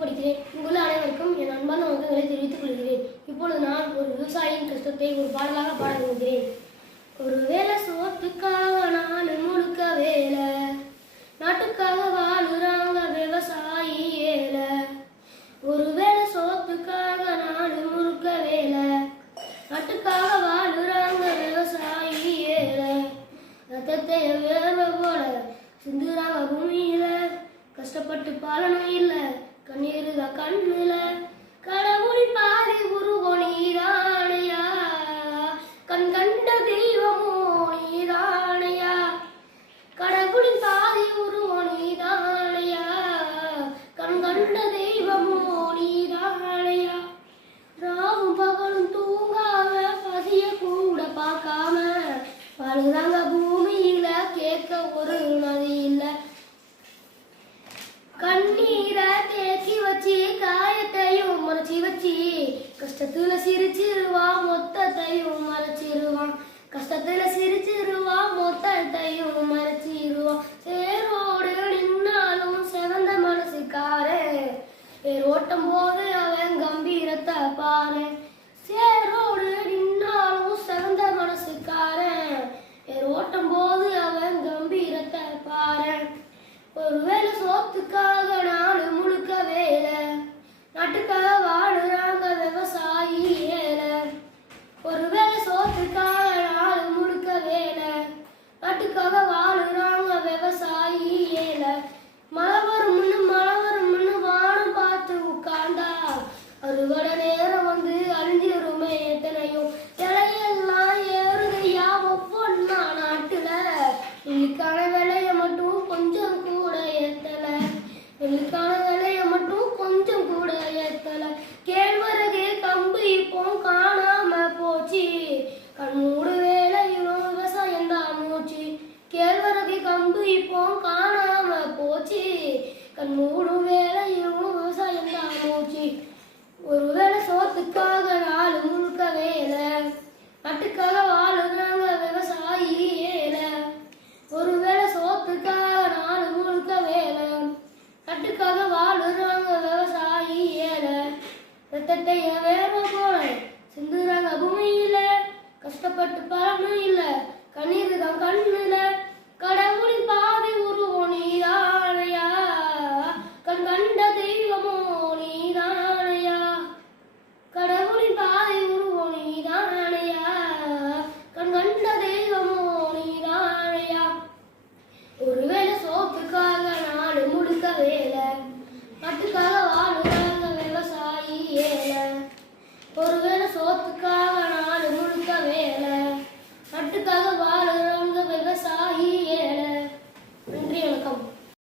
படிக்கிறேன். உங்கள் அனைவருக்கும் என் அன்பான வணக்கங்களை தெரிவித்துக் கொள்கிறேன். இப்பொழுது நான் ஒரு விவசாயியின் கஷ்டத்தை ஒரு பாடலாக பாட விரும்புகிறேன். ஒரு வேலை சோத்துக்காக நான் முழுக்க வேலை நாட்டுக்காக வாழுறாங்க விவசாயி ஏழை ஒரு வேலை சோத்துக்காக நான் முழுக்க வேலை நாட்டுக்காக வாழுறாங்க விவசாயி ஏழை ரத்தத்தை வேர்வை போல சிந்துறாங்க பூமியில கஷ்டப்பட்டு பாலனும் இல்லை. கண்ணீருக கண்ணுல கடவுளின் பாதி உருவம் நீதான். மறைச்சி வச்சு கஷ்டத்துல சிரிச்சிருவா மொத்தத்தையும் மறைச்சிருவான் கஷ்டத்துல சிரிச்சிருவா மொத்தத்தையும் மறைச்சிருவான் சேரோடு நின்னாலும் செவந்த மனசுக்காரே. ஓட்டம் போது அவன் கம்பீரத்தை பாரு. சேரோடு நின்னாலும் சிறந்த மனசுக்காரன் ஓட்டம் ஓட்டும் போது அவன் கம்பீரத்தை பாரு. ஒருவேளை சோத்துக்கார தன் மூணு வேலையும் விவசாயம் தான் மூச்சு. ஒரு வேளை சோத்துக்காக நாலு முழுக்க வேலை நாட்டுக்காக வாழுறாங்க விவசாயி ஏலை ஒரு வேளை சோத்துக்காக நாலு முழுக்க வேலை நாட்டுக்காக வாழுறாங்க விவசாயி ஏலை ரத்தத்தை வேற போல சிந்துறாங்க பூமியில. கஷ்டப்பட்டு பலனும் இல்லை. கண்ணீர் தான் இல்லை